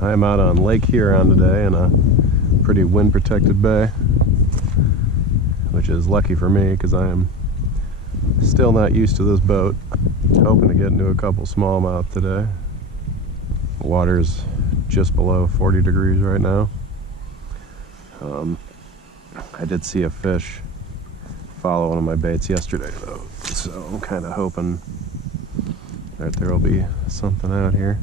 I'm out on Lake Huron today in a pretty wind protected bay, which is lucky for me because I am still not used to this boat. Hoping to get into a couple smallmouth today. The water's just below 40 degrees right now. I did see a fish follow one of my baits yesterday though, so I'm kind of hoping that there will be something out here.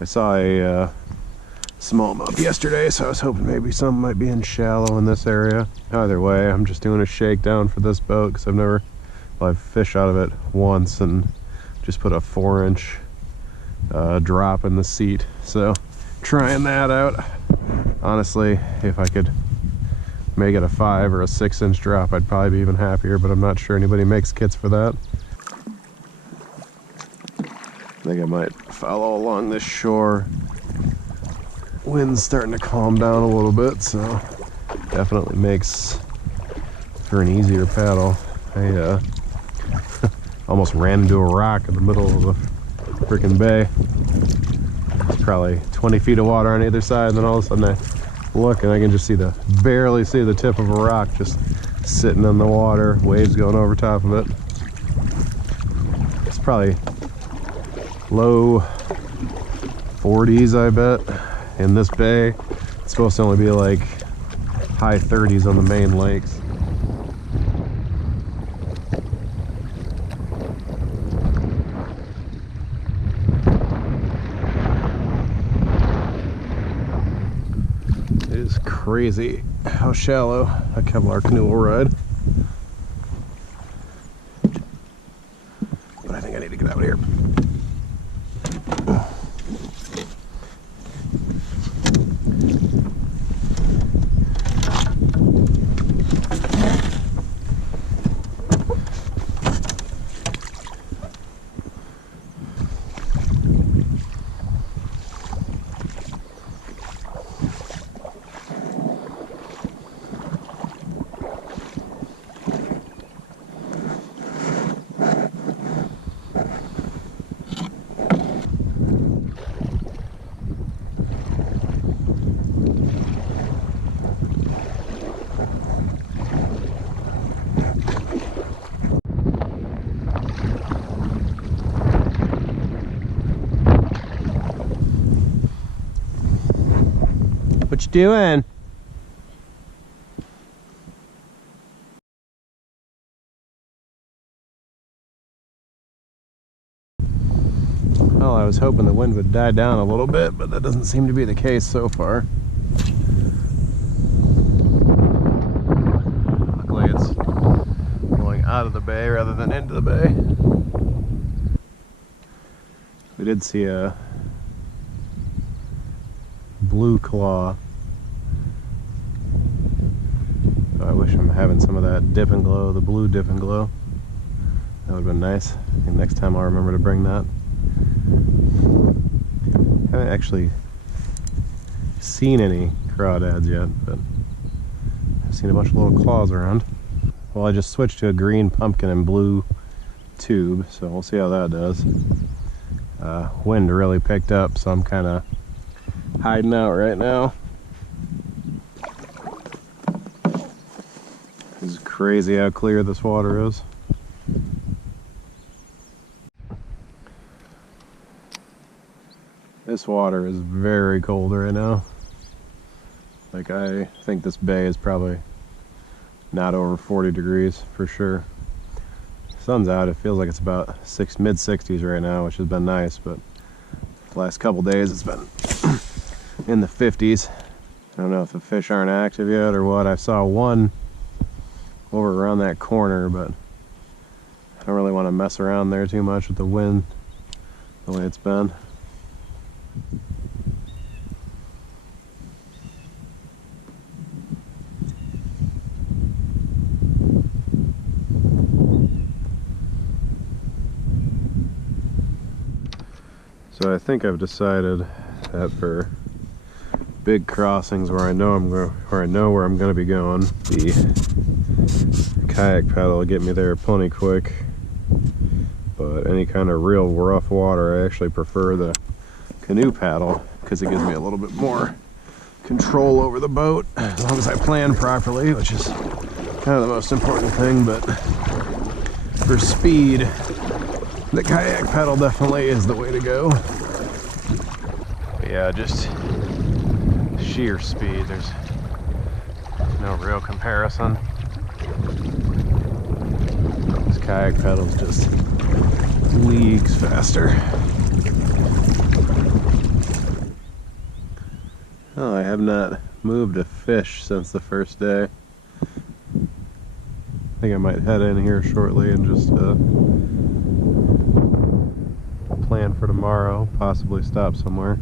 I saw a smallmouth yesterday, so I was hoping maybe something might be in shallow in this area. Either way, I'm just doing a shakedown for this boat because I've fished out of it once and just put a 4-inch drop in the seat. So trying that out. Honestly, if I could make it a 5 or a 6-inch drop, I'd probably be even happier, but I'm not sure anybody makes kits for that. I think I might follow along this shore. Wind's starting to calm down a little bit, so definitely makes for an easier paddle. I almost ran into a rock in the middle of the freaking bay. There's probably 20 feet of water on either side, and then all of a sudden I look and I can just barely see the tip of a rock just sitting in the water, waves going over top of it. It's probably low 40s, I bet, in this bay. It's supposed to only be like high 30s on the main lakes. It is crazy how shallow a Kevlar canoe will ride. But I think I need to get out of here. What you doing? Well, I was hoping the wind would die down a little bit, but that doesn't seem to be the case so far. Luckily it's blowing out of the bay rather than into the bay. We did see a blue claw. So I wish I'm having some of that dip and glow, the blue dip and glow. That would have been nice. I think next time I'll remember to bring that. I haven't actually seen any crawdads yet, but I've seen a bunch of little claws around. Well, I just switched to a green pumpkin and blue tube, so we'll see how that does. Wind really picked up, so I'm kind of hiding out right now. It's crazy how clear this water is. This water is very cold right now. Like, I think this bay is probably not over 40 degrees for sure. Sun's out, it feels like it's about mid 60s right now, which has been nice, but the last couple days it's been in the 50s. I don't know if the fish aren't active yet or what. I saw one over around that corner, but I don't really want to mess around there too much with the wind the way it's been. So I think I've decided that for big crossings where I know where I'm going to be going, the kayak paddle will get me there plenty quick. But any kind of real rough water, I actually prefer the canoe paddle because it gives me a little bit more control over the boat as long as I plan properly, which is kind of the most important thing. But for speed, the kayak paddle definitely is the way to go. But yeah, just sheer speed. There's no real comparison. This kayak paddle's just leagues faster. Oh, I have not moved a fish since the first day. I think I might head in here shortly and just plan for tomorrow, possibly stop somewhere.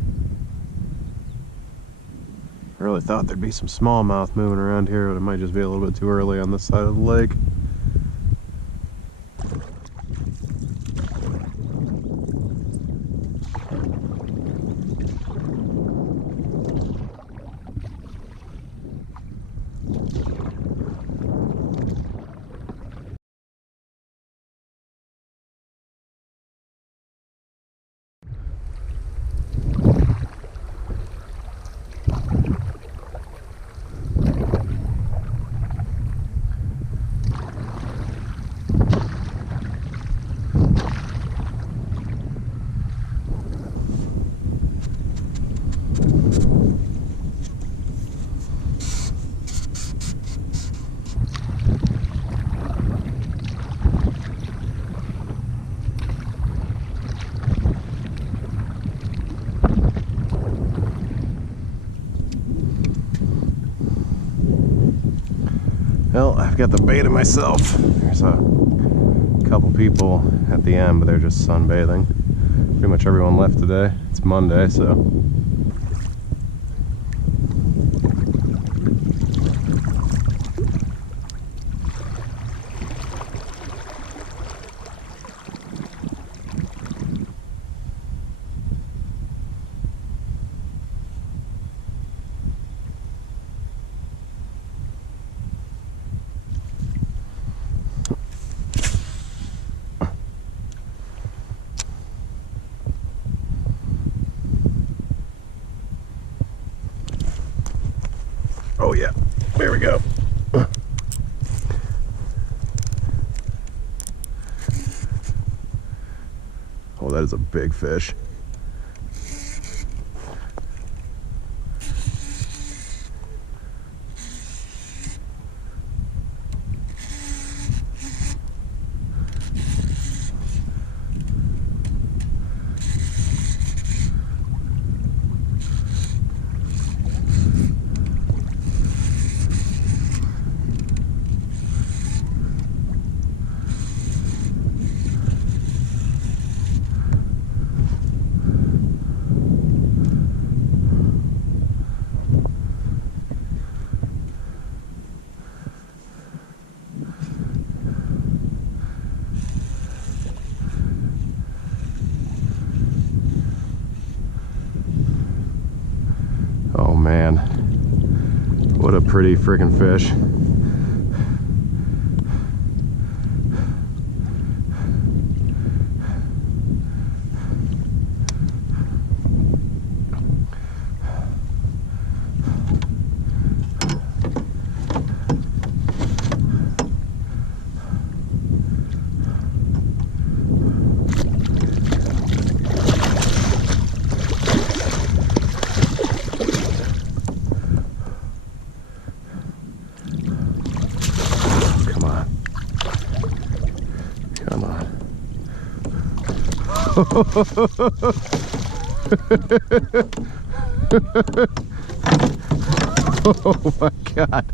I really thought there'd be some smallmouth moving around here, but it might just be a little bit too early on this side of the lake. Well, I've got the bait of myself. There's a couple people at the end, but they're just sunbathing. Pretty much everyone left today. It's Monday, so. Oh yeah, there we go. Oh, that is a big fish. Oh man, what a pretty freaking fish. Oh my God.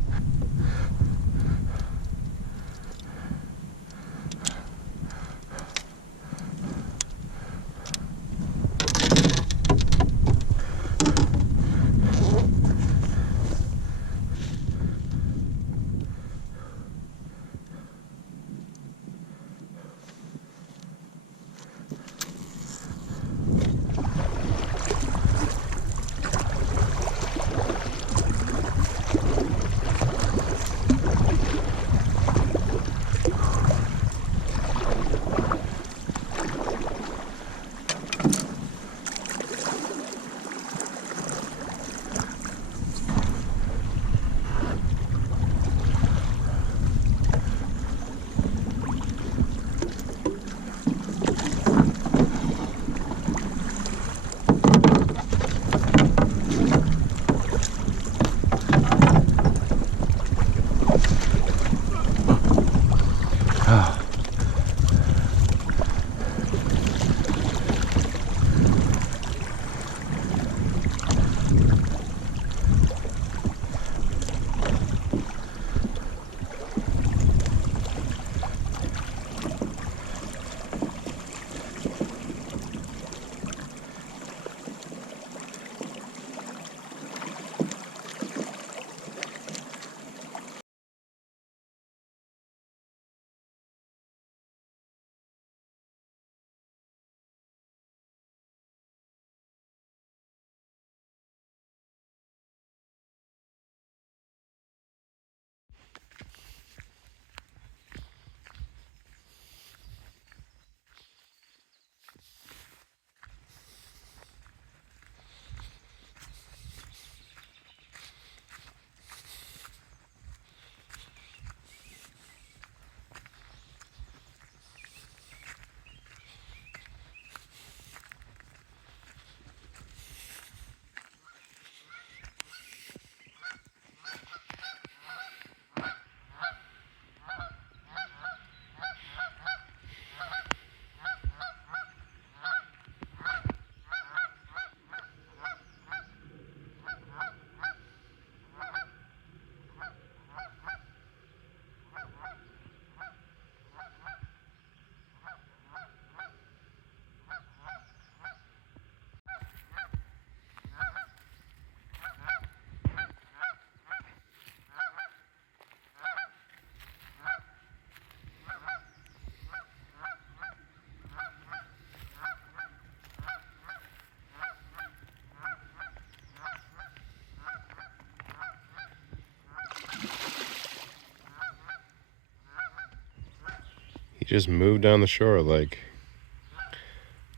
He just moved down the shore like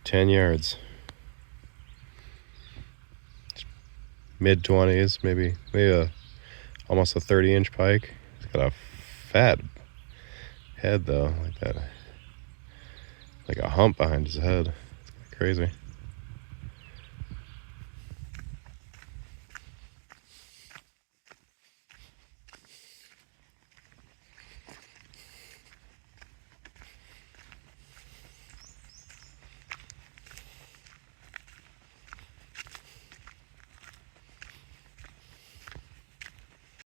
10 yards. Mid-20s, maybe almost a 30-inch pike. He's got a fat head though, like that, like a hump behind his head. It's crazy.